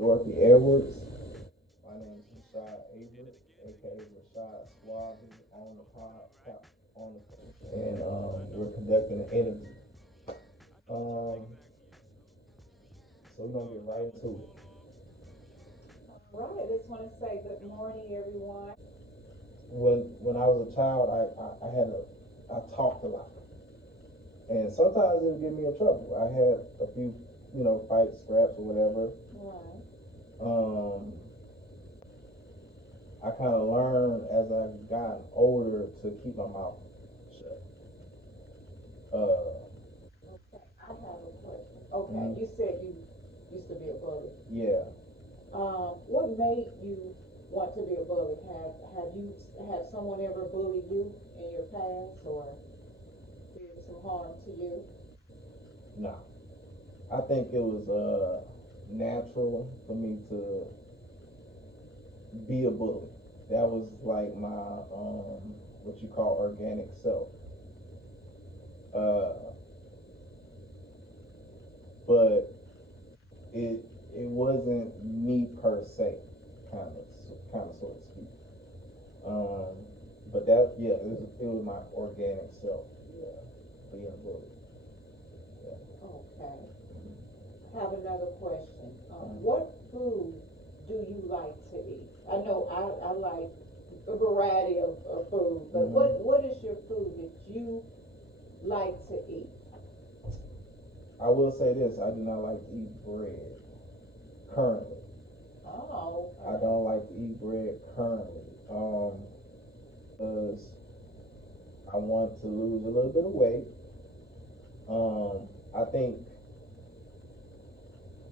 Dorothy Edwards. My name is Rashad, aka Rashad Suave, on the on the and we're conducting an interview. Um, so we're gonna get right into it. Right. I just want to say good morning, everyone. When I was a child, I talked a lot, and sometimes it would get me in trouble. I had a few, fights, scraps, or whatever. Right. Um, I kind of learned as I got older to keep my mouth shut. Uh, Okay. I have a question. Okay. mhm. You said you used to be a bully. Yeah. What made you want to be a bully? Have someone ever bullied you in your past or did some harm to you? No. I think it was natural for me to be a bully. That was like my what you call organic self. Uh, but it wasn't me per se, kind of sort of speak. Um, but that yeah, it was my organic self. Yeah, being a bully. Yeah. Okay. I have another question. What food do you like to eat? I know I like a variety of food, but Mhm. what is your food that you like to eat? I will say this: I do not like to eat bread currently. Oh, I okay. don't like to eat bread currently. Because I want to lose a little bit of weight. I think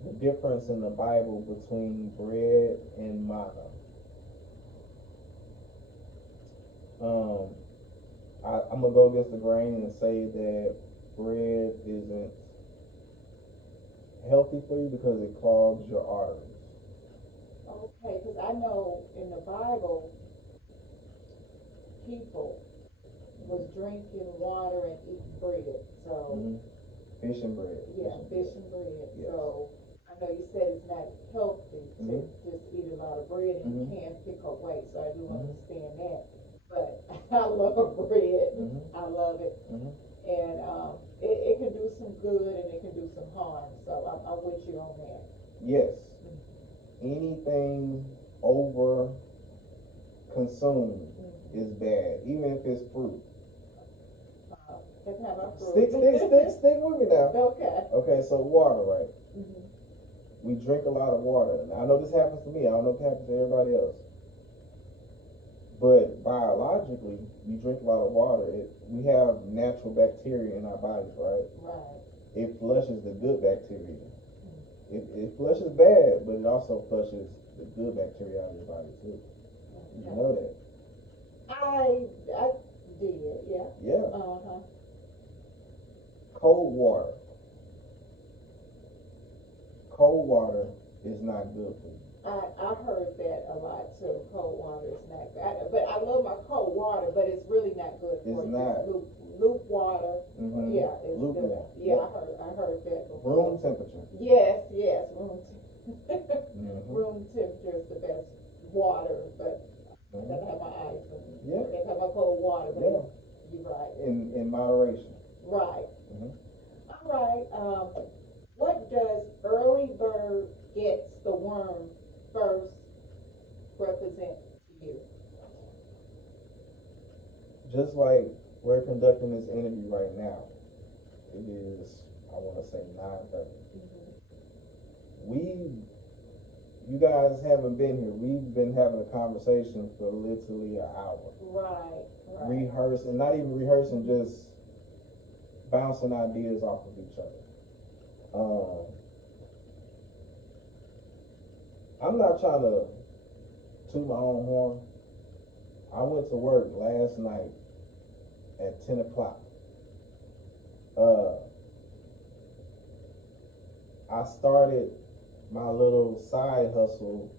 the difference in the Bible between bread and manna. Um, I'm gonna go against the grain and say that bread isn't healthy for you because it clogs your arteries. Okay, because I know in the Bible, people was drinking water and eating bread. So, Mm-hmm. Fish and bread. yeah, fish and bread. Yes. So, I know you said it's not healthy to Mhm. just eat a lot of bread and you Mhm. can pick up weight. So, I do Mhm. understand that. But I love bread. Mhm. I love it. Mhm. And it can do some good and it can do some harm. So, I'm with you on that. Yes. Anything over consumed Mm-hmm. is bad, even if it's fruit. Can have our fruit. Stick with me now. Okay. Okay, so water, right? Mm-hmm. We drink a lot of water. Now, I know this happens to me. I don't know if it happens to everybody else. But biologically, you drink a lot of water. We have natural bacteria in our bodies, right? Right. It flushes the good bacteria. It flushes bad, but it also flushes the good bacteria out of your body too. You Okay. know that? I did, yeah. Yeah. Uh-huh. Cold water. Cold water is not good for you. I heard that a lot too. Cold water is not good. But I love my cold water, but it's really not good for It's you. not. Luke water. Mm-hmm. Yeah, it's good. Lukewarm. Yeah, Yep. I heard that before. Room temperature. Yes, Mm-hmm. room temperature is the best water, but I Mm-hmm. gotta have my ice and Yeah. I gotta have my cold water, but Yeah. you're right. In moderation. Right. Mm-hmm. All right. What does early bird gets the worm first represent to you? Just like we're conducting this interview right now, it is, I want to say 9:30. Mm-hmm. We, you guys haven't been here. We've been having a conversation for literally an hour. Right. Rehearsing, not even rehearsing, just bouncing ideas off of each other. Um, I'm not trying to toot my own horn. I went to work last night at 10 o'clock. Uh, I started my little side hustle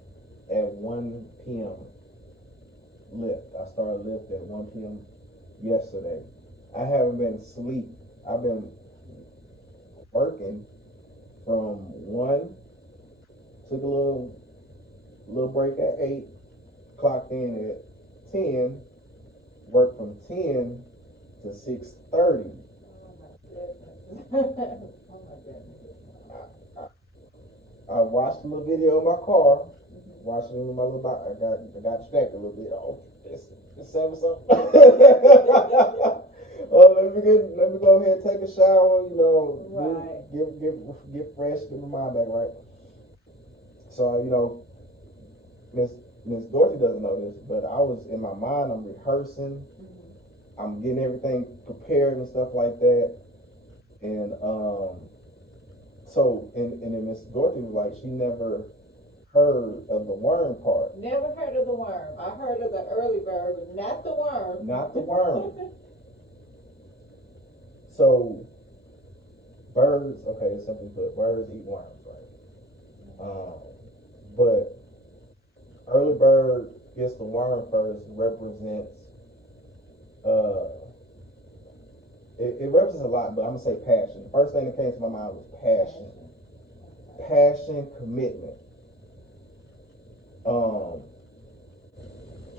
at 1 p.m. Lyft. I started Lyft at 1 p.m. yesterday. I haven't been asleep. I've been working from 1 took a little break at 8, clocked in at 10, worked from 10 to 6:30. Oh my goodness. Oh my goodness. I watched a little video in my car. Watching it in my little box. I got distracted a little bit. Oh, it's 7 something. Oh, let me go ahead and take a shower. Right. Get fresh, get my mind back right. So Miss Dorothy doesn't know this, but I was in my mind. I'm rehearsing. I'm getting everything prepared and stuff like that. And and then Miss Dorothy was like, she never heard of the worm part. Never heard of the worm. I heard of the early bird, but not the worm. Not the worm. So birds, okay, simply put, birds eat worms, right? But early bird gets the worm first represents it represents a lot, but I'm gonna say passion. The first thing that came to my mind was passion. Passion, commitment.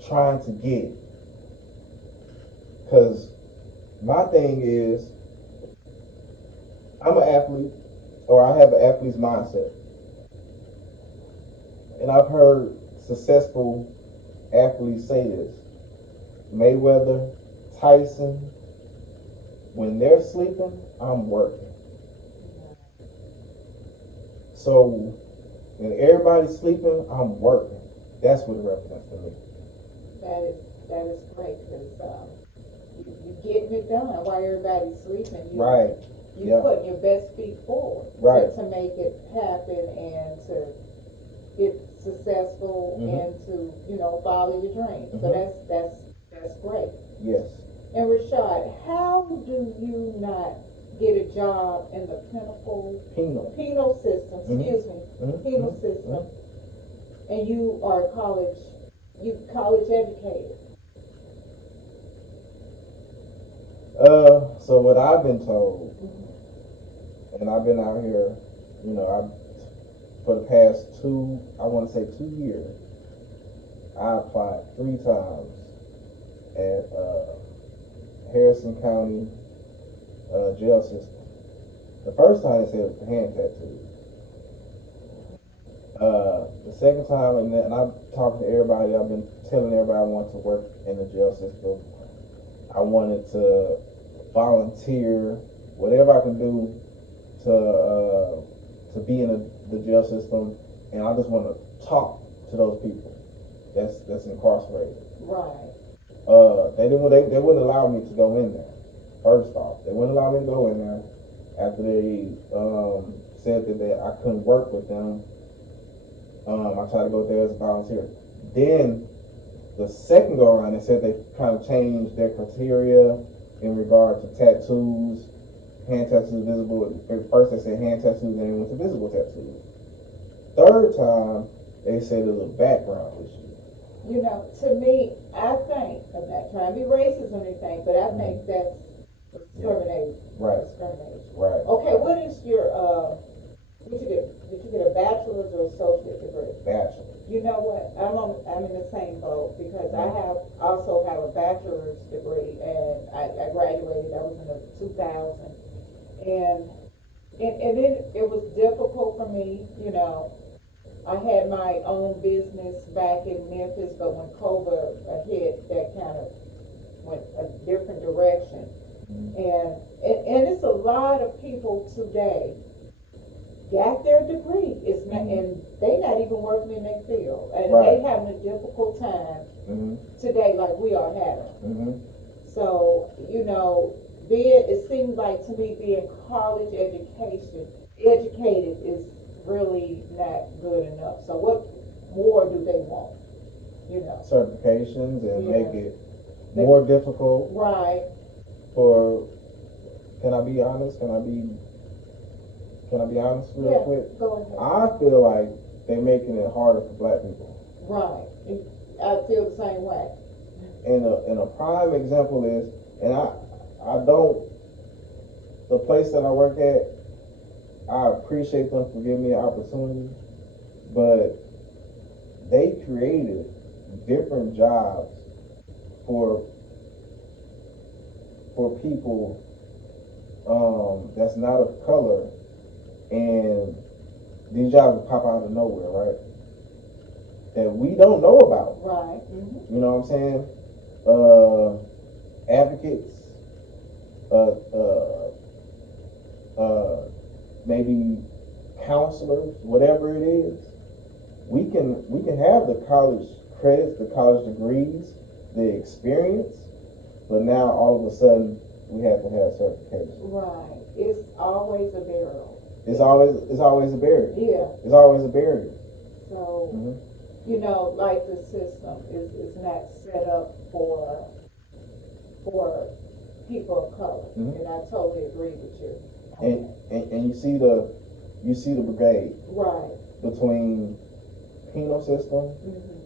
Trying to get it. Because my thing is, I'm an athlete, or I have an athlete's mindset. And I've heard successful athletes say this. Mayweather, Tyson, when they're sleeping, I'm working. So when everybody's sleeping, I'm working. That's what it represents to me. That is great, because you're getting it done while everybody's sleeping. Right. You're putting your best feet forward to make it happen and to get successful and to follow your dreams. So that's great. Yes. And Rashad, how do you not get a job in the penal system? Penal system, and you are college educated. So what I've been told, and I've been out here, for the past 2 years, I applied 3 times at Harrison County jail system. The first time they said it was hand tattoos. The second time, and I'm talking to everybody, I've been telling everybody I want to work in the jail system. I wanted to volunteer, whatever I can do to be in the jail system, and I just want to talk to those people that's incarcerated. Right. They wouldn't allow me to go in there. First off, they wouldn't allow me to go in there after they said that I couldn't work with them. I tried to go there as a volunteer. Then the second go around, they said they kind of changed their criteria in regard to tattoos, hand tattoos, visible. First they said hand tattoos, then they went to visible tattoos. Third time, they said it was a background issue. To me, I think, I'm not trying to be racist or anything, but I think that's discrimination. Right. Discrimination. Right. Okay, what is your, did you get a bachelor's or associate degree? Bachelor. You know what? I'm in the same boat, because I also have a bachelor's degree, and I graduated. I was in the 2000, and it was difficult for me. I had my own business back in Memphis, but when COVID hit, that kind of went a different direction. And it's a lot of people today got their degree. It's not, and they not even working in their field, and they having a difficult time today, like we are having. So it seems like to me being college educated is really not good enough. So what more do they want? Certifications and make it more difficult. Right. Can I be honest? Can I be honest real quick? Go ahead. I feel like they're making it harder for black people. Right. I feel the same way. And a prime example is, and I don't, the place that I work at, I appreciate them for giving me an opportunity, but they created different jobs for people that's not of color, and these jobs will pop out of nowhere, right? That we don't know about. Right. Mm-hmm. You know what I'm saying? Advocates, maybe counselors, whatever it is. We can have the college credits, the college degrees, the experience, but now all of a sudden we have to have certification. Right. It's always a barrier. It's always a barrier. Yeah. It's always a barrier. So, Mm-hmm. you know, like the system is not set up for people of color, Mm-hmm. and I totally agree with you. And you see the brigade Right. between penal system, Mm-hmm.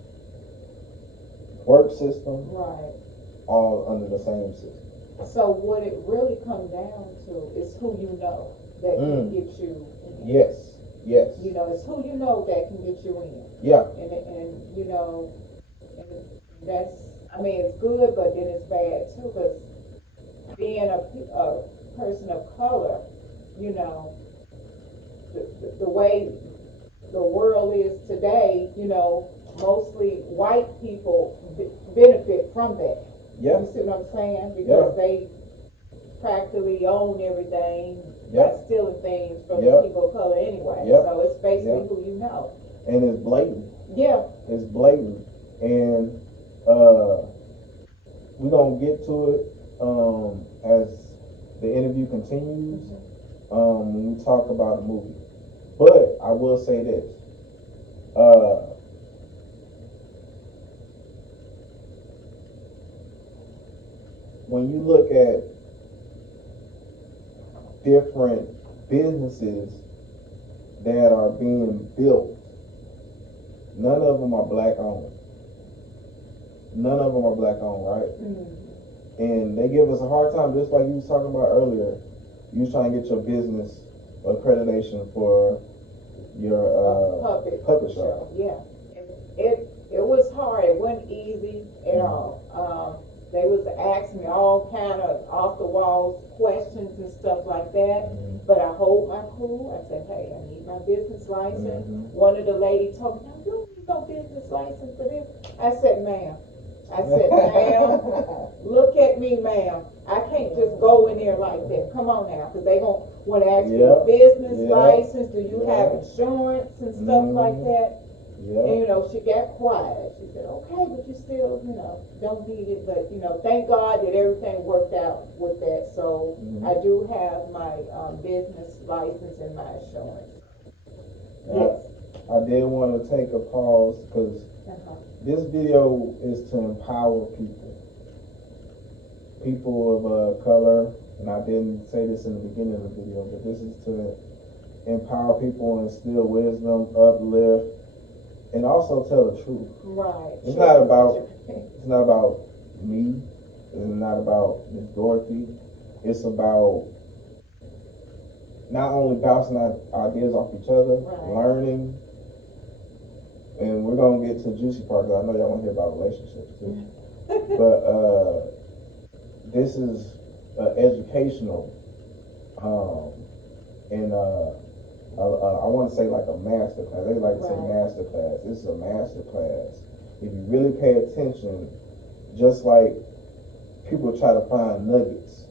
work system, Right. all under the same system. So what it really comes down to is who you know that can get you in. Yes. You know, it's who you know that can get you in. Yeah. And you know, and that's, I mean, it's good, but then it's bad too, because being a person of color, you know, the way the world is today, you know, mostly white people benefit from that. Yeah. You see what I'm saying? Because they practically own everything by stealing things from the people of color anyway. So it's basically who you know. And it's blatant. Yeah. It's blatant. And we're going to get to it as the interview continues when we talk about the movie. But I will say this. When you look at different businesses that are being built, none of them are black owned. None of them are black owned, right? Mm-hmm. And they give us a hard time, just like you was talking about earlier. You was trying to get your business accreditation for your puppet show. Yeah, it was hard. It wasn't easy at all. They was asking me all kind of off the walls questions and stuff like that. Mm-hmm. But I hold my cool. I said, hey, I need my business license. Mm-hmm. One of the ladies told me, no, you don't need no business license for this. I said, ma'am, look at me, ma'am. I can't just go in there like that. Come on now, because they gonna want to ask you a business license. Do you have insurance and stuff like that? And you know, she got quiet. She said, okay, but you still, you know, don't need it. But you know, thank God that everything worked out with that. So I do have my business license and my insurance. Yes. I did want to take a pause because this video is to empower people of color, and I didn't say this in the beginning of the video, but this is to empower people, instill wisdom, uplift, and also tell the truth. Right. It's not about me. It's not about Miss Dorothy. It's about not only bouncing ideas off each other, learning. And we're gonna get to the juicy part because I know y'all want to hear about relationships too. But this is educational, and I want to say like a master class. They like to say master class. This is a master class. If you really pay attention, just like people try to find nuggets,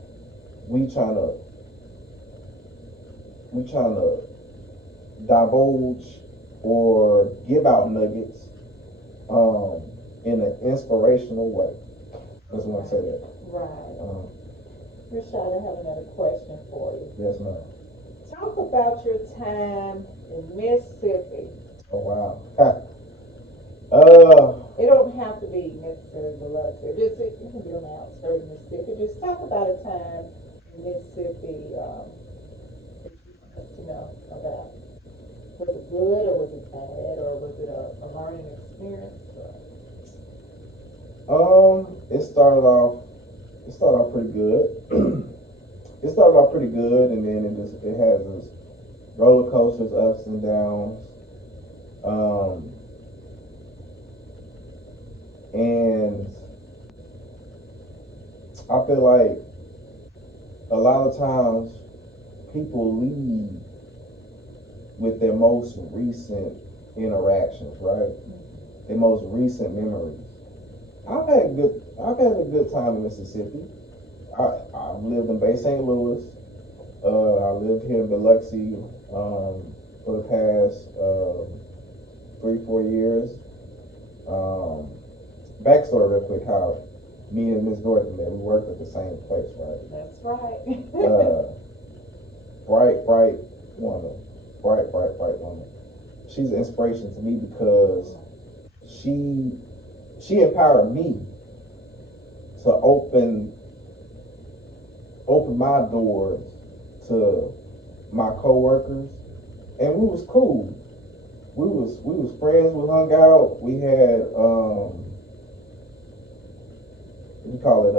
we trying to divulge or give out nuggets in an inspirational way. I just want to say that. Right. Rashad, I have another question for you. Yes, ma'am. Talk about your time in Mississippi. Oh, wow. It don't have to be necessarily Biloxi. Just it can be on the outskirts of Mississippi. Just talk about a time in Mississippi that you want us to know about. Was it good or was it bad or was it a learning experience? It started off pretty good. It started off pretty good, and then it has this roller coasters, ups and downs. Um, and I feel like a lot of times people leave with their most recent interactions, right? Their most recent memories. I've had a good time in Mississippi. I've lived in Bay St. Louis. I lived here in Biloxi for the past 3-4 years. Backstory real quick, how me and Miss Dorothy met. We worked at the same place, right? That's right. Bright woman. Bright woman. She's an inspiration to me because she empowered me to open my doors to my coworkers, and we was cool. We was friends. We hung out. We had we call it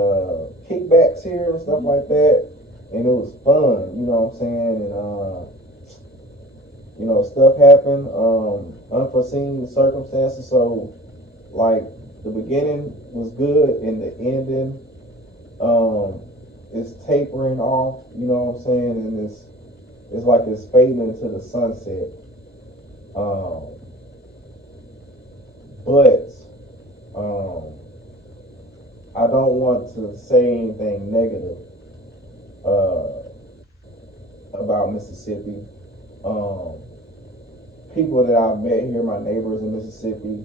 kickbacks here and stuff like that, and it was fun. You know what I'm saying? And stuff happened, unforeseen circumstances. So, like, the beginning was good, and the ending is tapering off. You know what I'm saying? And it's like it's fading into the sunset. But I don't want to say anything negative about Mississippi. People that I've met here, my neighbors in Mississippi,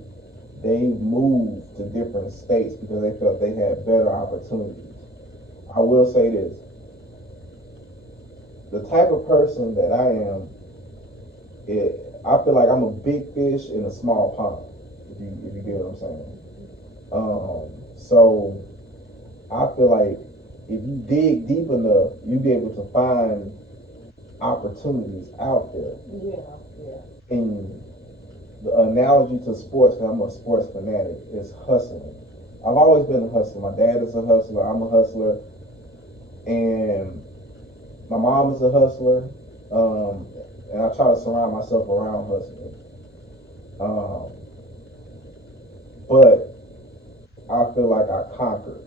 they moved to different states because they felt they had better opportunities. I will say this: the type of person that I am, I feel like I'm a big fish in a small pond. If you get what I'm saying. So I feel like if you dig deep enough, you'll be able to find opportunities out there. Yeah. And the analogy to sports, because I'm a sports fanatic, is hustling. I've always been a hustler. My dad is a hustler. I'm a hustler. And my mom is a hustler. And I try to surround myself around hustlers. But I feel like I conquered.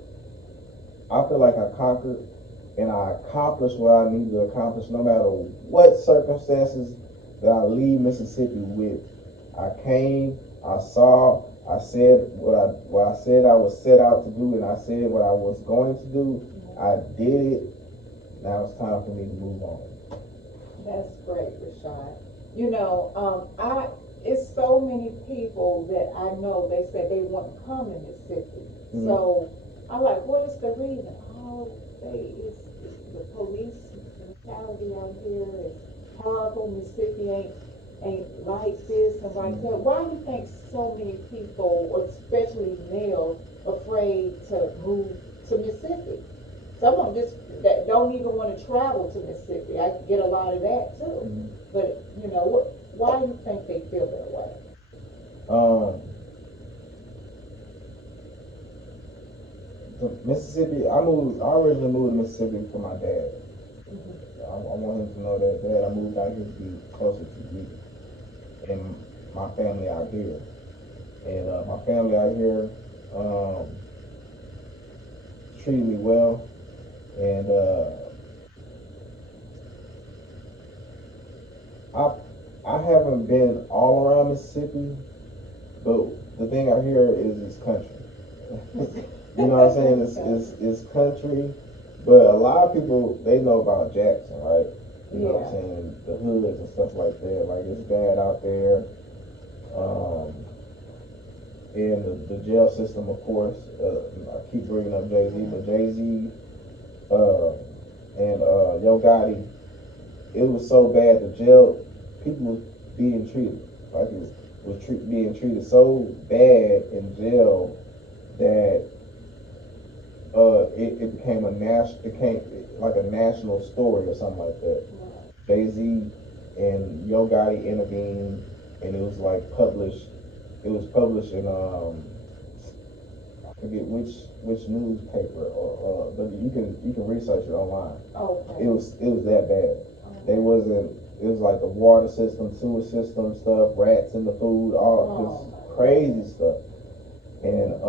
And I accomplished what I need to accomplish no matter what circumstances that I leave Mississippi with. I came, I saw, I said what I said I was set out to do, and I said what I was going to do. I did it. Now it's time for me to move on. That's great, Rashad. It's so many people that I know, they said they wouldn't come in Mississippi. Mm-hmm. So I'm like, what is the reason? Oh, it's the police mentality out here is horrible. Mississippi ain't like this and like that. Why do you think so many people, especially males, afraid to move to Mississippi? Some of them just that don't even want to travel to Mississippi. I get a lot of that too. Mm-hmm. But why do you think they feel that way? Mississippi. I originally moved to Mississippi for my dad. Mm-hmm. I want him to know that, Dad, I moved out here to be closer to you and my family out here. And my family out here treated me well. And I haven't been all around Mississippi, but the thing out here is it's country. You know what I'm saying? It's country, but a lot of people, they know about Jackson, right? You know what I'm saying? The hoods and stuff like that. Like, it's bad out there. And the jail system, of course. I keep bringing up Jay-Z, but Jay-Z and Yo Gotti, it was so bad. The jail, people was being treated like it was being treated so bad in jail that it became like a national story or something like that. Jay-Z and Yo Gotti intervened, and it was like published. It was published in I forget which newspaper, but you can research it online. Okay. It was that bad. Okay. It it was like the water system, sewer system stuff, rats in the food, all this crazy stuff. And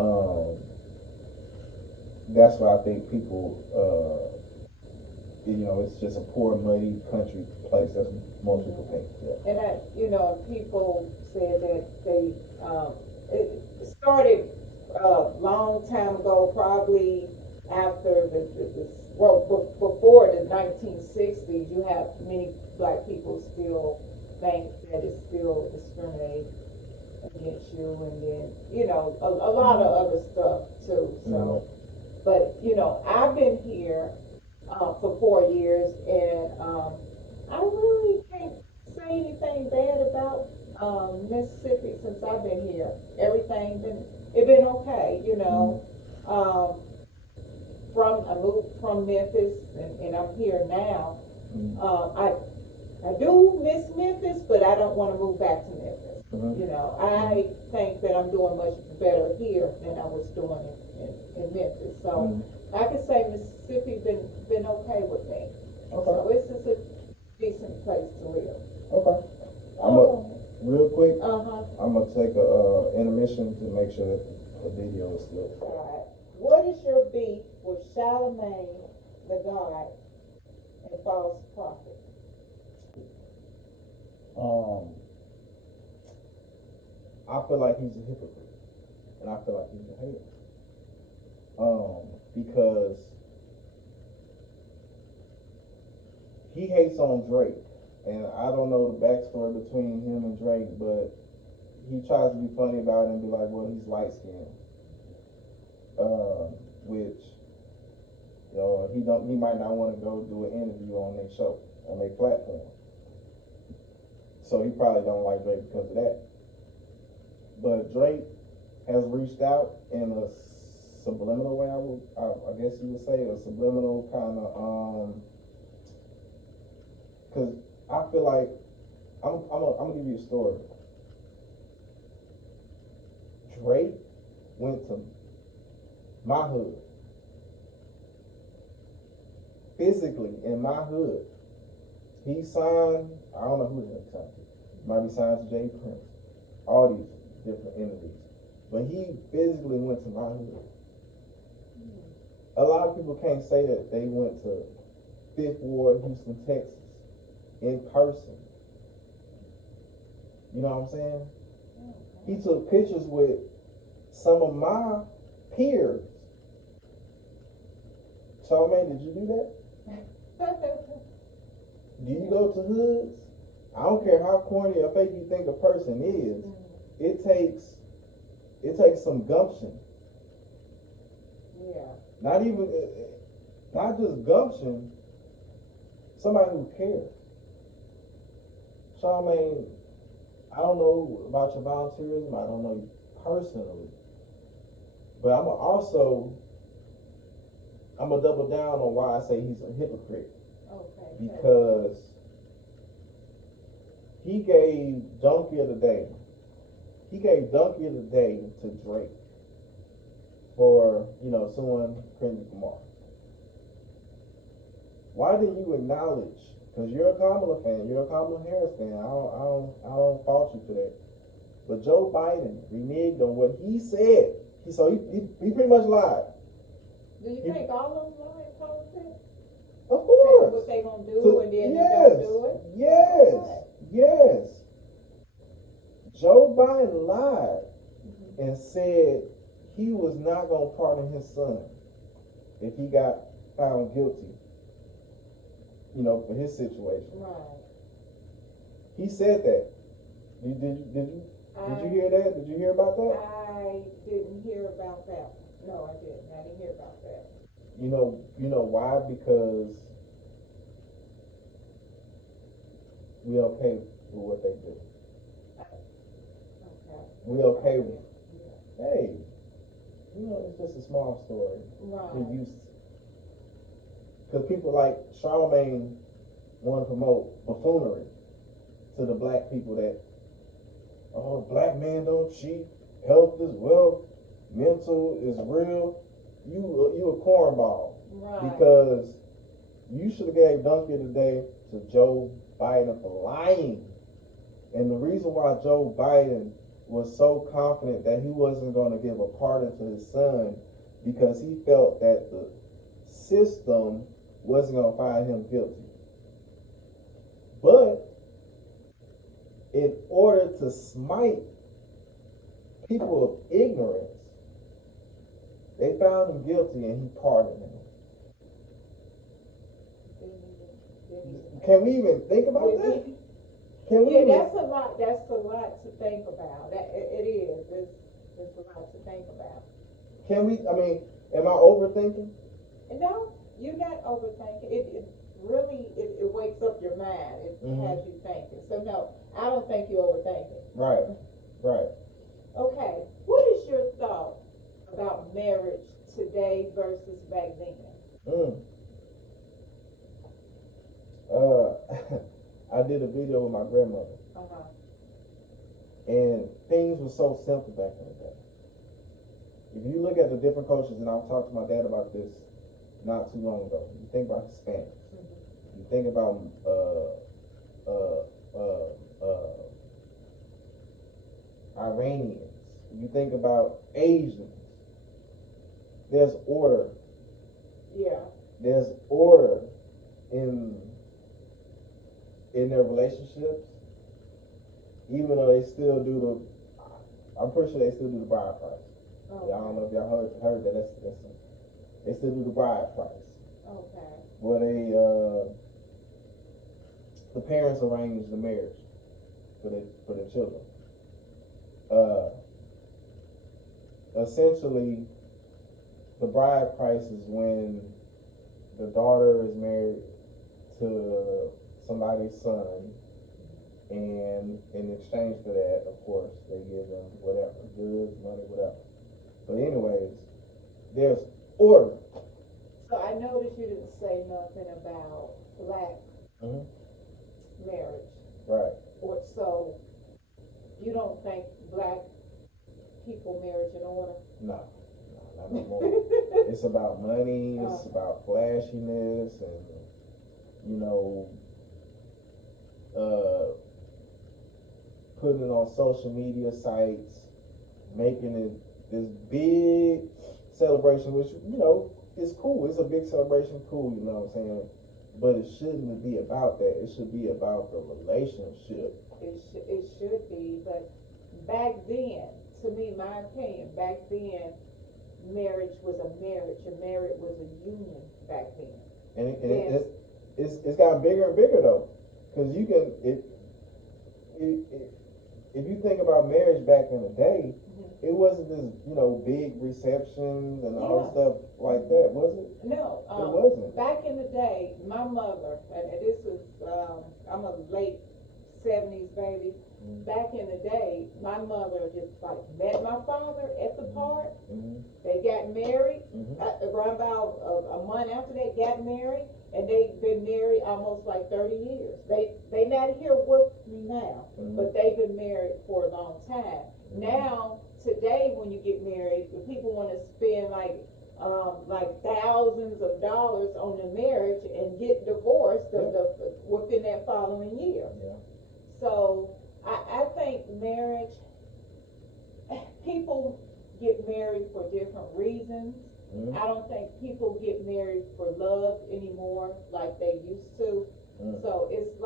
that's why I think people, it's just a poor, muddy country place. That's what most people think. Yeah. And people said that it started a long time ago, probably after before the 1960s. You have many black people still think that it's still discriminated against you, and then a lot of other stuff too. So, but I've been here for 4 years, and I really can't say anything bad about Mississippi since I've been here. Everything been okay. I moved from Memphis, and I'm here now. I do miss Memphis, but I don't want to move back to Memphis. I think that I'm doing much better here than I was doing in Memphis. So I could say Mississippi been okay with me. Okay. So it's just a decent place to live. Okay. Real quick, Uh-huh. I'm gonna take a intermission to make sure that the video is still. All right. What is your beef with Charlemagne the God and false prophet? I feel like he's a hypocrite, and I feel like he's a hater. Because he hates on Drake, and I don't know the backstory between him and Drake, but he tries to be funny about it and be like, well, he's light skinned, which he might not want to go do an interview on their show, on their platform. So he probably don't like Drake because of that. But Drake has reached out in a subliminal way, I guess you would say, a subliminal kind of, because I feel like, I'm gonna give you a story. Drake went to my hood, physically in my hood. He signed, I don't know who he signed to. Might be signed to Jay Prince, all these different entities. But he physically went to my hood. A lot of people can't say that they went to 5th Ward, Houston, Texas, in person. You know what I'm saying? He took pictures with some of my peers. Charlamagne, did you do that? Do you go to hoods? I don't care how corny or fake you think a person is. It takes some gumption. Yeah. Not just gumption. Somebody who cares. Charlamagne, I don't know about your volunteerism. I don't know you personally, but I'm gonna double down on why I say he's a hypocrite. Okay. Because he gave Donkey of the Day. He gave Donkey of the Day to Drake for, suing Kendrick Lamar. Why didn't you acknowledge? Because you're a Kamala fan, you're a Kamala Harris fan. I don't fault you for that. But Joe Biden reneged on what he said. He pretty much lied. Do you think all of them lie in politics? Of course. What they gonna do and then they don't do it? Yes. Joe Biden lied and said he was not gonna pardon his son if he got found guilty, for his situation. Right. He said that. Did you hear that? Did you hear about that? I didn't hear about that. No, I didn't. I didn't hear about that. You know why? Because we okay with what they do. Okay. We okay with it. Hey, it's just a small story. Right. Because people like Charlamagne want to promote buffoonery to the black people that, black men don't cheat, health is wealth, mental is real. You a cornball. Right. Because you should have gave Donkey of the Day to Joe Biden for lying. And the reason why Joe Biden was so confident that he wasn't going to give a pardon to his son because he felt that the system wasn't going to find him guilty. But in order to smite people of ignorance, they found him guilty and he pardoned him. Can we even think about that? Can we? Yeah, even... that's a lot. That's a lot to think about. It is. It's a lot to think about. Can we? I mean, am I overthinking? No, you're not overthinking. It really wakes up your mind. It has you thinking. So no, I don't think you're overthinking. Right. Right. Okay. What is your thought about marriage today versus back then? I did a video with my grandmother, and things were so simple back in the day. If you look at the different cultures, and I've talked to my dad about this not too long ago. You think about Hispanics, you think about Iranians, you think about Asians. There's order. Yeah. There's order in their relationships, even though they still do I'm pretty sure they still do the bride price. Okay. I don't know if y'all heard that. They still do the bride price. Okay. Where the parents arrange the marriage for their children. Essentially, the bride price is when the daughter is married to somebody's son, and in exchange for that, of course, they give them whatever, goods, money, whatever. But anyways, there's order. So I noticed you didn't say nothing about black marriage. Right. Or so you don't think black people marriage in order? No, not no more. It's about money, it's about flashiness, and putting it on social media sites, making it this big celebration, which is cool. It's a big celebration, cool. You know what I'm saying? But it shouldn't be about that. It should be about the relationship. It should be, but back then, to me, my opinion, back then, marriage was a marriage. A marriage was a union back then. And it's gotten bigger and bigger though, because you can if you think about marriage back in the day, it wasn't this big receptions and all stuff like that, was it? No, it wasn't. Back in the day, my mother, and this was I'm a late 70s baby. Back in the day, my mother just met my father at the park. They got married. Around about a month after they got married, and they've been married almost 30 years. They not here with me now, but they've been married for a long time. Now, today, when you get married, the people want to spend thousands of dollars on the marriage and get divorced within that following year. Yeah. So I think marriage, people get married for different reasons. I don't think people get married for love anymore like they used to. So it's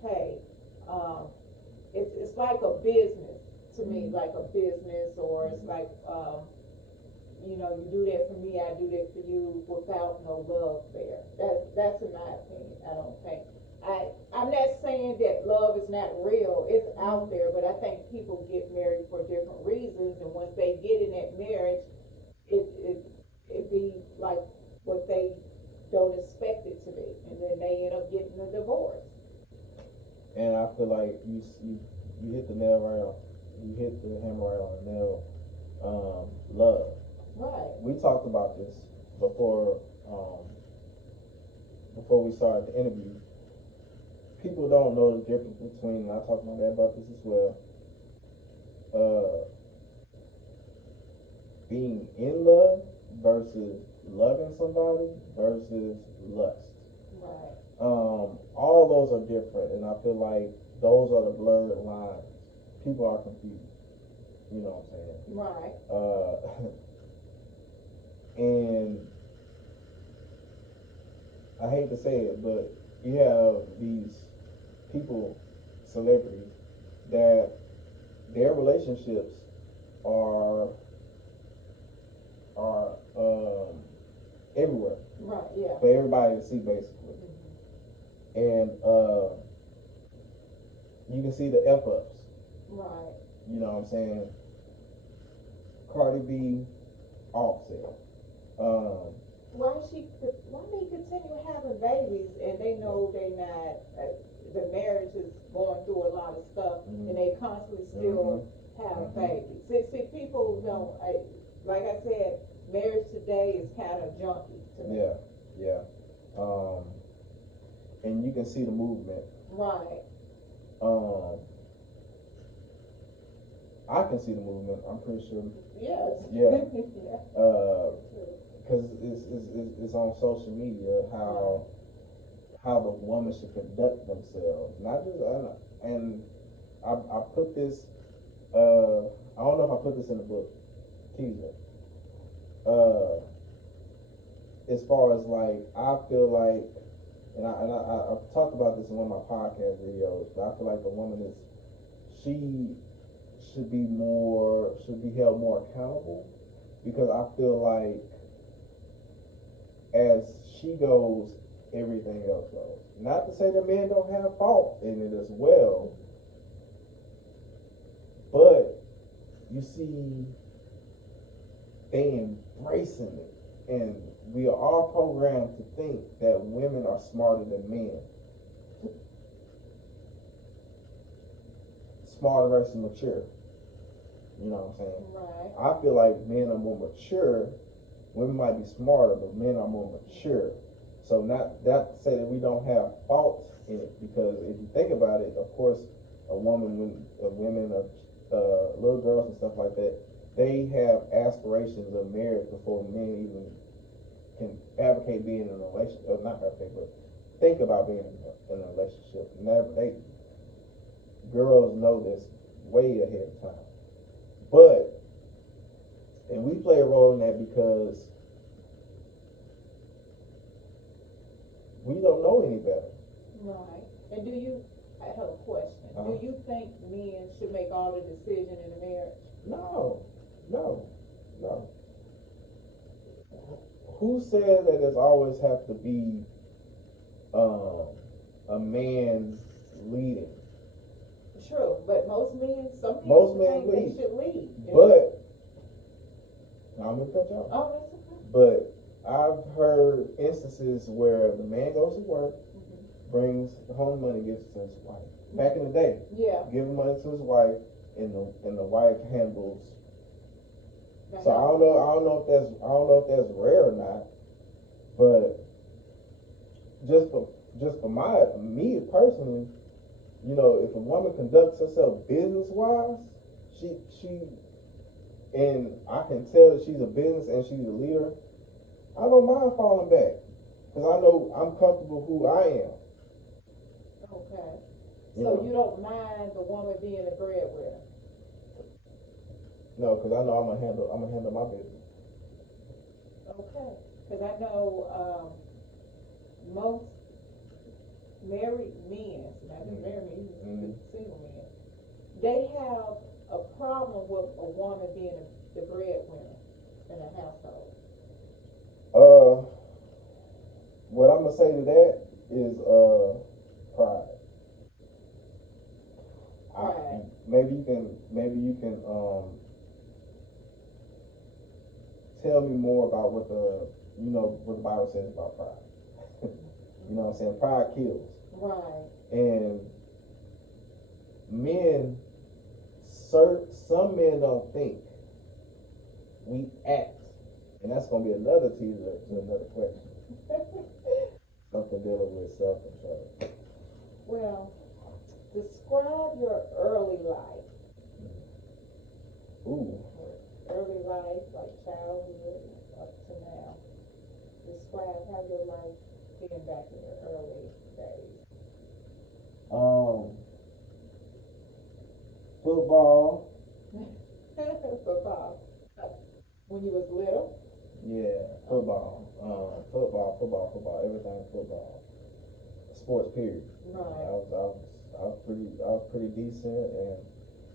hey, it's like a business to me, like a business, or it's like, you do that for me, I do that for you, without no love there. That's in my opinion. I don't think. I'm not saying that love is not real. It's out there, but I think people get married for different reasons, and once they get in that marriage, it be like what they don't expect it to be, and then they end up getting a divorce. And I feel like you hit the nail right on. You hit the hammer right on the nail. Love. Right. We talked about this before we started the interview. People don't know the difference between, and I talked to my dad about this as well, being in love versus loving somebody versus lust. Right. All those are different, and I feel like those are the blurred lines. People are confused. You know what I'm saying? Right. And I hate to say it, but you have these people, celebrities, that their relationships are everywhere Right. Yeah. for everybody to see, basically. And you can see the F ups. Right. You know what I'm saying? Cardi B, Offset. Why they continue having babies and they know they not, the marriage is going through a lot of stuff, and they constantly still have babies. See, people don't, like I said, marriage today is kind of junky to me. Yeah. And you can see the movement. Right. I can see the movement. I'm pretty sure. Yes. Yeah. Yeah. Because it's on social media how the woman should conduct themselves. Not just and I put this. I don't know if I put this in the book teaser. As far as like, I feel like, and I've talked about this in one of my podcast videos, but I feel like the woman she should be held more accountable, because I feel like as she goes, everything else goes. Not to say that men don't have fault in it as well, but you see they embracing it, and we are all programmed to think that women are smarter than men. Smarter versus mature. You know what I'm saying? Right. I feel like men are more mature. Women might be smarter, but men are more mature. So not that to say that we don't have faults in it, because if you think about it, of course, women, little girls and stuff like that, they have aspirations of marriage before men even can advocate being in a relationship. Not advocate, but think about being in a relationship. Girls know this way ahead of time. But, and we play a role in that because we don't know any better. Right. And I have a question. Do you think men should make all the decision in a marriage? No. Who said that it always have to be a man leading? True, but some men think they should lead. But I'm gonna cut you off. Oh, that's okay. But I've heard instances where the man goes to work, brings the home money, gives it to his wife. Back in the day, giving money to his wife, and the wife handles. So I don't know if that's rare or not, but just for me personally, you know, if a woman conducts herself business wise, she and I can tell that she's a business and she's a leader, I don't mind falling back, because I know I'm comfortable who I am. Okay. So you don't mind the woman being a breadwinner? No, because I know I'm gonna handle my business. Okay. Because I know most married men, not just married men, single men, they have a problem with a woman being the breadwinner in a household. What I'm gonna say to that is pride. Pride. Maybe you can tell me more about what the Bible says about pride. You know what I'm saying? Pride kills. Right. And some men don't think, we act. And that's going to be another teaser to another question. Something dealing with self-control. Well, describe your early life. Ooh. Early life, like childhood up to now. Describe how your life been back in your early days? Football. Football. When you was little? Yeah, football. Football. Everything football. Sports period. Right. I was pretty decent, and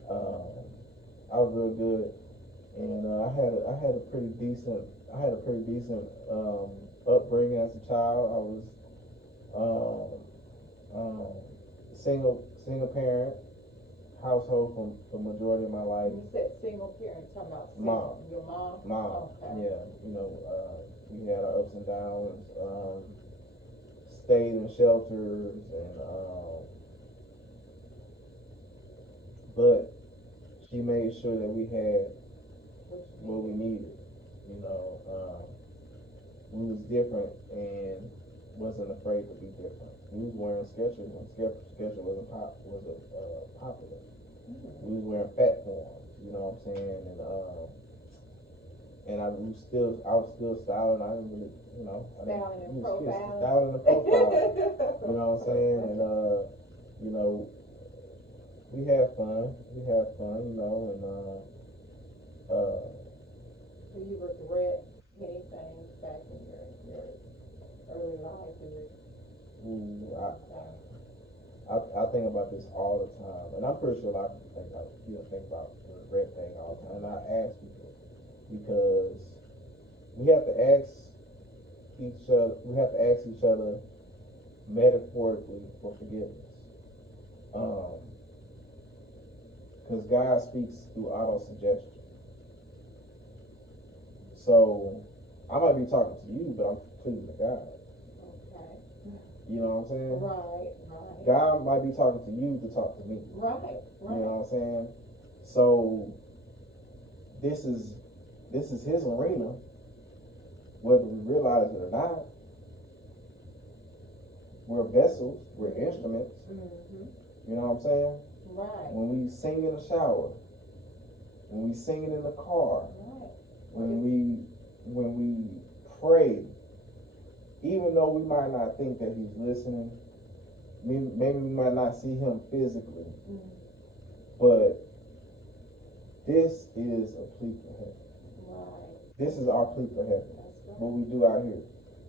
I was real good, and I had a pretty decent upbringing as a child. I was single parent household for majority of my life. You said single parent, talking about Mom. Your mom? Mom, Okay. yeah, we had our ups and downs, stayed in shelters, and but she made sure that we had what we needed. We was different and wasn't afraid to be different. We was wearing Skechers when Skechers wasn't popular. We was wearing fat forms, you know what I'm saying, and I was still styling. I didn't really, Styling and profiling. Styling and profiling. You know what I'm saying? And we had fun, and Do you regret anything back in your early life? I think about this all the time, and I'm pretty sure a lot of people think about the regret thing all the time. And I ask people because we have to ask each other metaphorically for forgiveness. Because God speaks through auto-suggestion. So, I might be talking to you, but I'm pleasing to God. Okay. You know what I'm saying? Right. God might be talking to you to talk to me. Right. You know what I'm saying? So, this is his arena, whether we realize it or not. We're vessels, we're instruments. Mm-hmm. You know what I'm saying? Right. When we sing in the shower, when we sing it in the car, Right. when we pray, even though we might not think that he's listening, maybe we might not see him physically, but this is a plea for heaven. Right. This is our plea for heaven. That's right. What we do out here.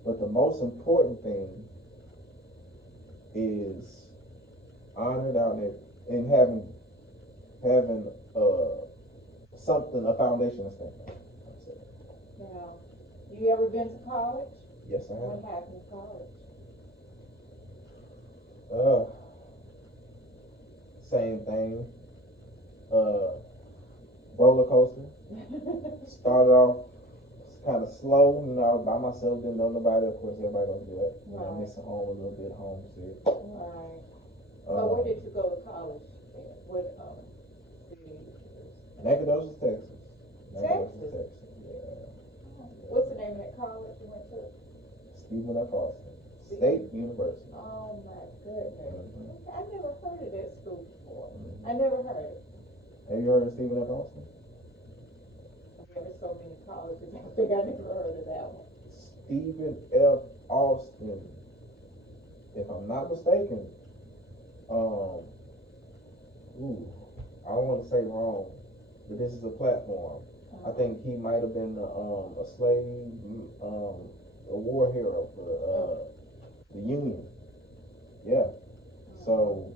But the most important thing is honored out there and having a foundation to stand on. Now, you ever been to college? Yes, I have. What happened in college? Same thing. Roller coaster. Started off kind of slow, I was by myself, didn't know nobody. Of course, everybody gonna do that. Right. Missing home a little bit, homesick. Right. So where did you go to college? What city? Nacogdoches, Texas. Texas? Yeah. What's the name of that college you went to? Stephen F. Austin State University. Oh my goodness. Mm-hmm. I never heard of that school before. Mm-hmm. I never heard it. Have you heard of Stephen F. Austin? There's so many colleges. I think I never heard of that one. Stephen F. Austin, if I'm not mistaken, I don't want to say wrong, but this is a platform. I think he might have been a slave, a war hero for the Union. Yeah. So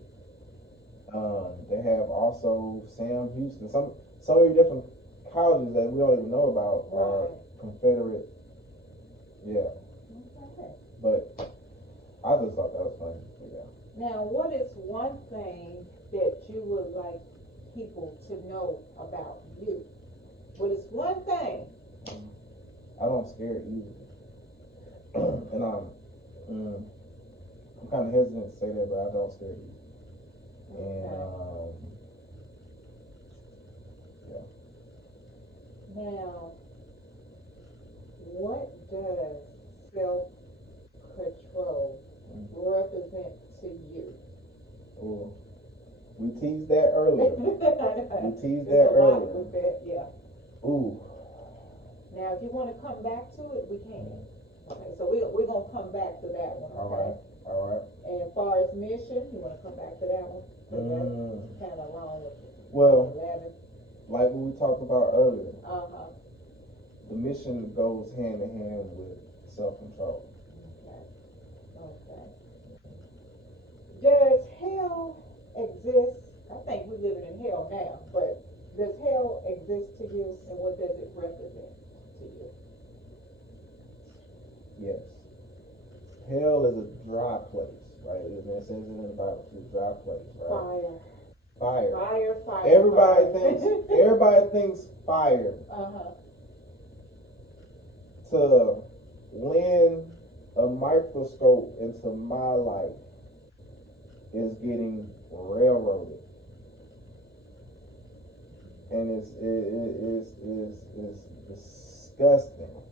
they have also Sam Houston. So many different colleges that we don't even know about are Confederate. Yeah. Okay. But I just thought that was funny. Yeah. Now, what is one thing that you would like people to know about you? What is one thing? I don't scare easily. And I'm kind of hesitant to say that, but I don't scare easily. And yeah. Now, what does self-control represent to you? Well, we teased that earlier. Yeah. Ooh. Now, if you want to come back to it, we can. Okay, so we're gonna come back to that one, okay? All right. And as far as mission, you wanna come back to that one? 'Cause that's kinda along with Well, 11. like what we talked about earlier, Uh-huh, the mission goes hand in hand with self-control. okay, okay. Does hell exist? I think we're living in hell now, but does hell exist to you, and what does it represent to you? Yes. Hell is a dry place, right? It says it in the Bible, it's a dry place, right? Fire. Fire. Fire. Everybody thinks fire. Uh-huh. To lend a microscope into my life is getting railroaded. And it's disgusting.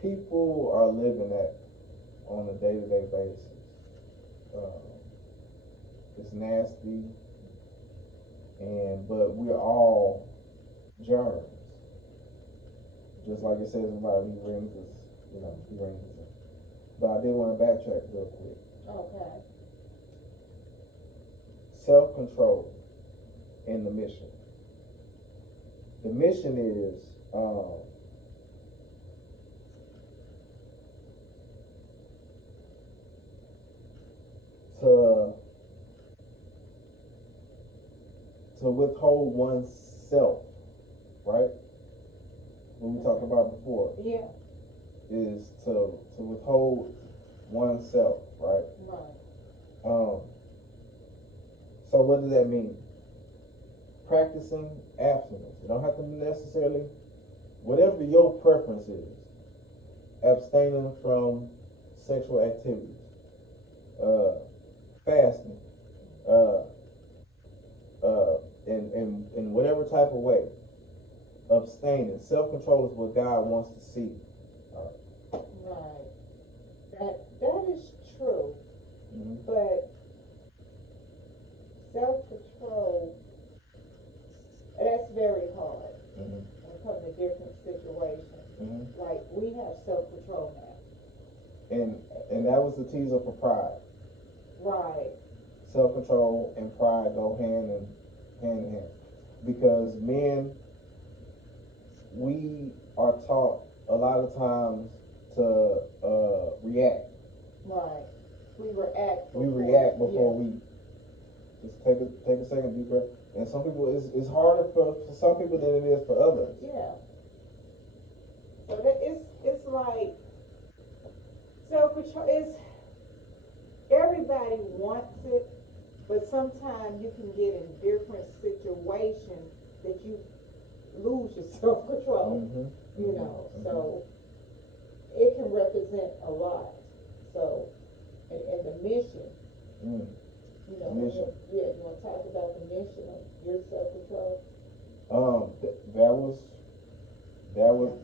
People are living that on a day-to-day basis. It's nasty, but we're all germs. Just like it says about he brings us, he brings us. But I did want to backtrack real quick. Okay. Self-control in the mission. The mission is to withhold oneself, right? What we talked about before. Yeah. Is to withhold oneself, right? Right. So what does that mean? Practicing abstinence. You don't have to necessarily, whatever your preference is, abstaining from sexual activities, fasting, in whatever type of way, abstaining. Self-control is what God wants to see. Right. That is true. Mm-hmm. But self-control, that's very hard Mm-hmm. when it comes to different situations. Mm-hmm. Like, we have self-control now. And that was the teaser for pride. Right. Self-control and pride go hand in hand. Because men, we are taught a lot of times to react. Right. We react before we just take a second deep breath. And some people, it's harder for some people than it is for others. Yeah. So that it's like self-control is, everybody wants it, but sometimes you can get in different situations that you lose your self-control. Mm-hmm. You know, so it can represent a lot. So, and the mission, you know, mission. You want to talk about the mission of your self-control?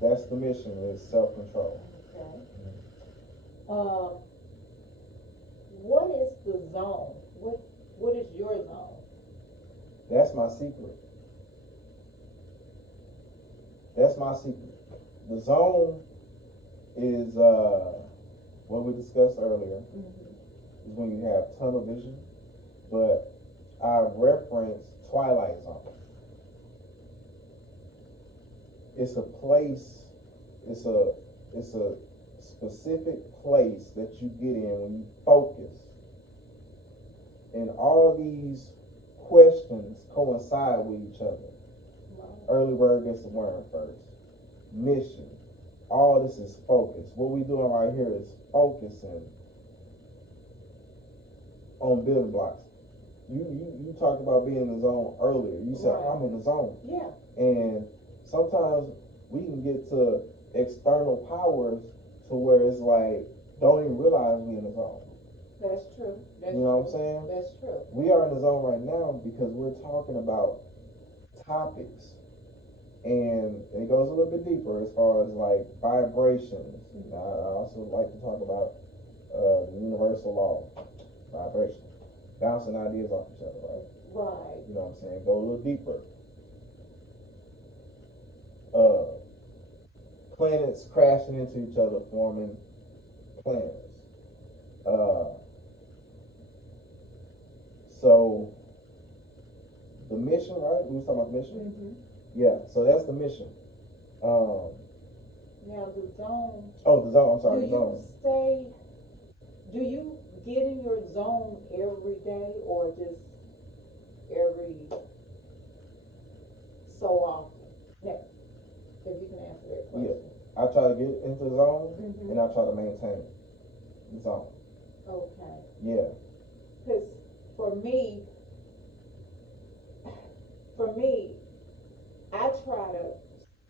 That's the mission, is self-control. Okay. What is the zone? What is your zone? That's my secret. That's my secret. The zone is what we discussed earlier. Mm-hmm. Is when you have tunnel vision, but I reference Twilight Zone. It's a place. It's a specific place that you get in when you focus, and all these questions coincide with each other. Early bird gets the worm first. Mission. All this is focus. What we doing right here is focusing on building blocks. You talked about being in the zone earlier. You said, right. I'm in the zone. Yeah. And sometimes we can get to external powers to where it's like, don't even realize we in the zone. That's true. You know what I'm saying? That's true. We are in the zone right now because we're talking about topics. And it goes a little bit deeper as far as like vibrations. Mm-hmm. I also like to talk about the universal law, vibration, bouncing ideas off each other, right? Right. You know what I'm saying? Go a little deeper. planets crashing into each other, forming planets. So the mission, right? We was talking about the mission. Mm-hmm. Yeah. So that's the mission. Now the zone. Oh, the zone. I'm sorry. Do The zone. do you get in your zone every day or just every so often? Now, if you can answer that question. Yeah. I try to get into the zone, Mm-hmm. and I try to maintain the zone. Okay. Yeah. Because for me, I try to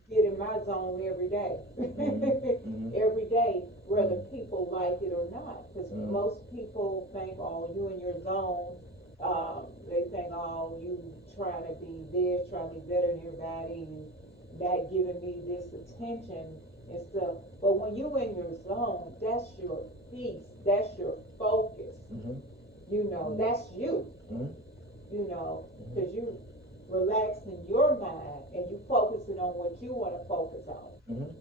get in my zone every day. Mm-hmm. Every day, whether people like it or not. Because Mm-hmm. most people think, oh, you in your zone. They think, oh, you trying to be this, trying to be better than everybody, and that giving me this attention and stuff. But when you in your zone, that's your peace. That's your focus. Mm-hmm. You know, that's you. Mm-hmm. You know, because you relaxing your mind and you focusing on what you want to focus on. Mm-hmm.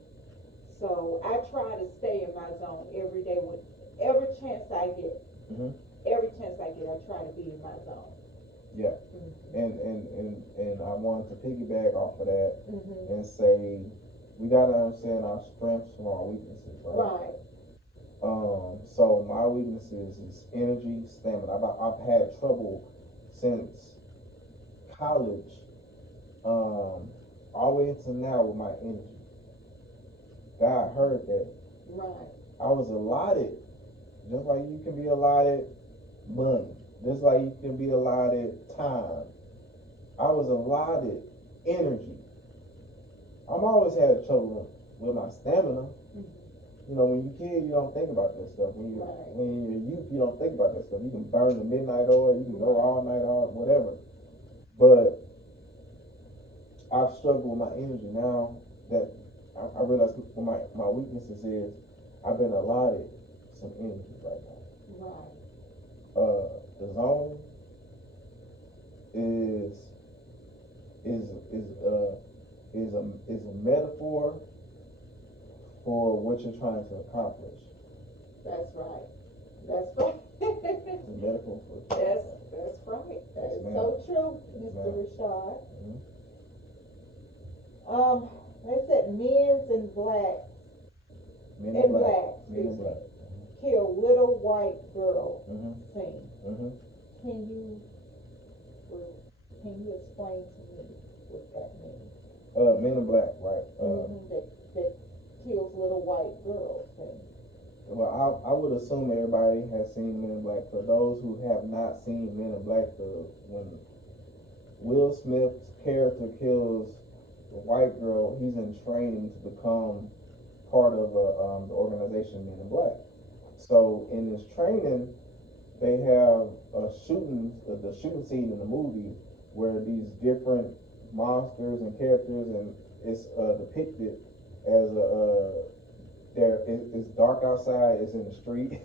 So I try to stay in my zone every day with every chance I get. Mm-hmm. Every chance I get, I try to be in my zone. Yeah. Mm-hmm. And I wanted to piggyback off of that Mm-hmm. and say we gotta understand our strengths from our weaknesses, right? Right. So my weaknesses is energy, stamina. I've had trouble since college, all the way to now with my energy. God heard that. Right. I was allotted, just like you can be allotted money, just like you can be allotted time. I was allotted energy. I'm always had trouble with my stamina. Mm-hmm. You know, when you're a kid, you don't think about that stuff. When you're youth, you don't think about that stuff. You can burn the midnight oil, you can go all night, whatever. But I've struggled with my energy now that I realize what my weaknesses is. I've been allotted some energy right now. Right. The zone is a metaphor for what you're trying to accomplish. That's right. That's right. It's a metaphor for That's right. That is so true, Mr. Rashad. Mm-hmm. They said men's in black. Men in black. Men in black. Kill little white girl. Mm-hmm. Scene. Mm-hmm. Can you explain to me what that means? Men in black, right? That kills little white girls. Well, I would assume everybody has seen Men in Black. For those who have not seen Men in Black, when Will Smith's character kills the white girl, he's in training to become part of the organization Men in Black. So in this training, they have the shooting scene in the movie where these different monsters and characters, and it's depicted as it's dark outside, it's in the street,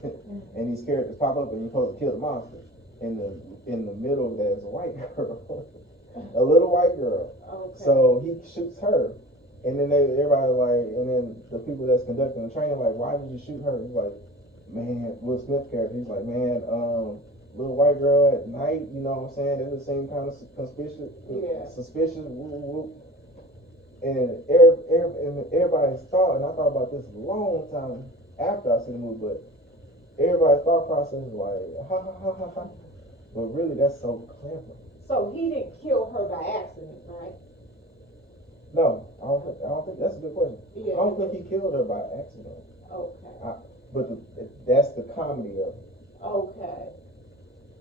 and these characters pop up and you're supposed to kill the monster. In the middle of that is a white girl, a little white girl. Okay. So he shoots her, and then everybody's like, and then the people that's conducting the training like, why did you shoot her? He's like, man, Will Smith character. He's like, man, little white girl at night, you know what I'm saying? They would seem kind of suspicious. Yeah. Suspicious. Woo, woo. And everybody's thought, and I thought about this a long time after I seen the movie, but everybody's thought process is like, ha ha ha ha ha. But really, that's so clever. So he didn't kill her by accident, right? No, I don't think that's a good question. Yeah. I don't think he killed her by accident. Okay. But that's the comedy of it. Okay.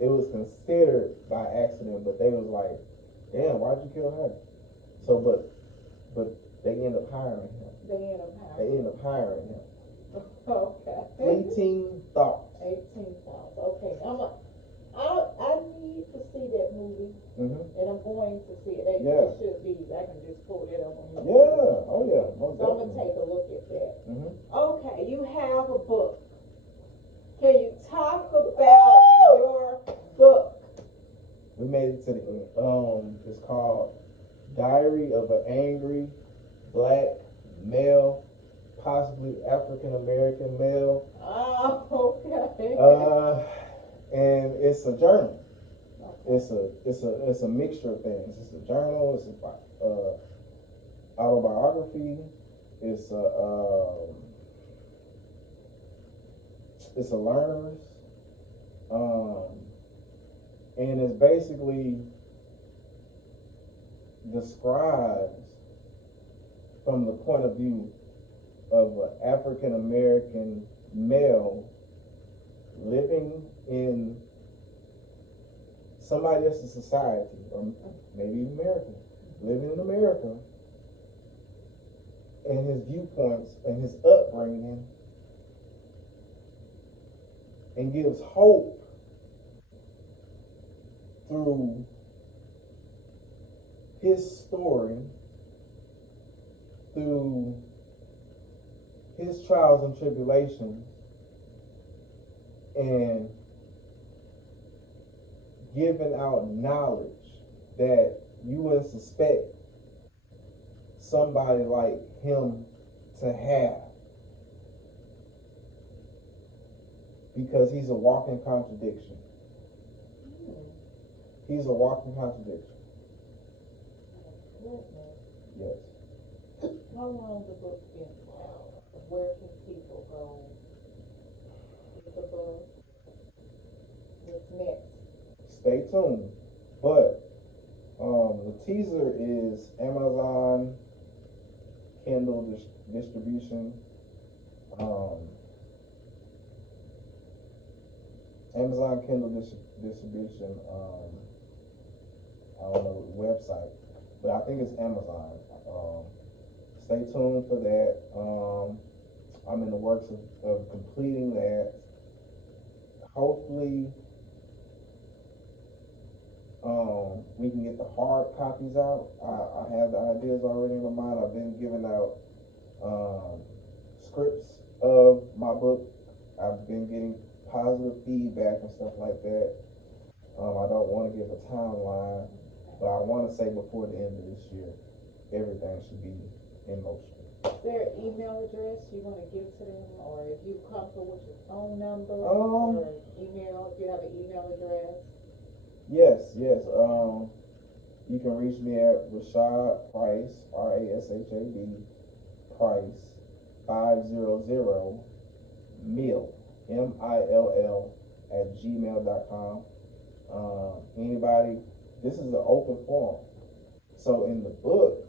It was considered by accident, but they was like, damn, why'd you kill her? So, but they end up hiring him. They end up hiring him. Okay. 18 thoughts. 18 thoughts. Okay. I need to see that movie, Mm-hmm. and I'm going to see it. Yeah. It should be. I can just pull it up on YouTube. Yeah. Oh yeah. Most So I'm gonna definitely. take a look at that. Mm-hmm. Okay, you have a book. Can you talk about your book? We made it to the end. It's called Diary of an Angry Black Male possibly African American male. Oh, okay. And it's a journal. Okay. It's a mixture of things. It's a journal. It's a autobiography. It's a learner's. And it's basically describes from the point of view of an African American male living in somebody else's society, or maybe America, living in America, and his viewpoints and his upbringing, and gives hope through his story, through his trials and tribulations, and giving out knowledge that you wouldn't suspect somebody like him to have, because he's a walking contradiction. He's a walking contradiction. Yes. How long the book been out? Where can people go with the book? What's next? Stay tuned. But the teaser is Amazon Kindle distribution. Amazon Kindle distribution. I don't know the website, but I think it's Amazon. Stay tuned for that. I'm in the works of completing that. Hopefully, we can get the hard copies out. I have the ideas already in my mind. I've been giving out scripts of my book. I've been getting positive feedback and stuff like that. I don't want to give a timeline, but I want to say before the end of this year, everything should be in motion. Is there an email address you want to give to them, or if you comfortable with your phone number, or email, if you have an email address? Yes. You can reach me at Rashad Price, RASHAD Price 500 MILL MILL anybody. This is an open forum. So in the book,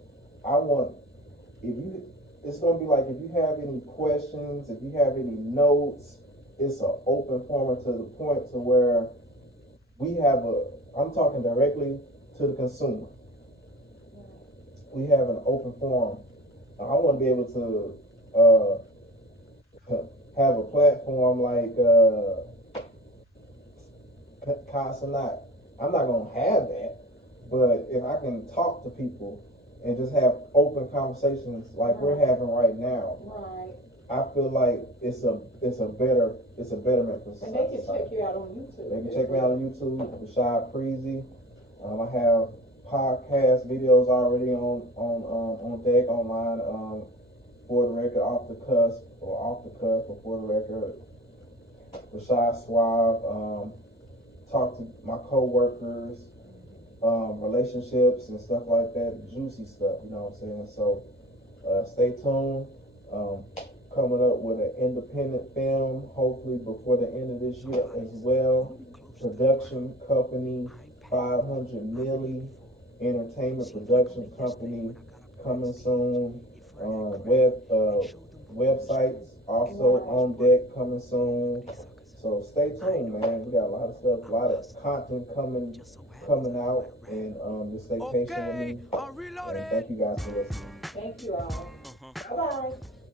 it's going to be like, if you have any questions, if you have any notes, it's an open forum to the point to where I'm talking directly to the consumer. We have an open forum. I want to be able to have a platform like Consonant. I'm not going to have that, but if I can talk to people and just have open conversations like we're having right now, I feel like it's a betterment for society. And they can check you out on YouTube. They can check me out on YouTube, Rashad Preezy. I have podcast videos already on deck online. For the record, off the cuff, or for the record, Rashad Suave. Talk to my co-workers, relationships and stuff like that, juicy stuff, you know what I'm saying? So stay tuned. Coming up with an independent film, hopefully before the end of this year as well. Production company, 500 Milli Entertainment Production Company, coming soon. Websites also on deck, coming soon. So stay tuned, man. We got a lot of stuff, a lot of content coming out, and just stay patient with me. And thank you guys for listening. Thank you all. Bye-bye.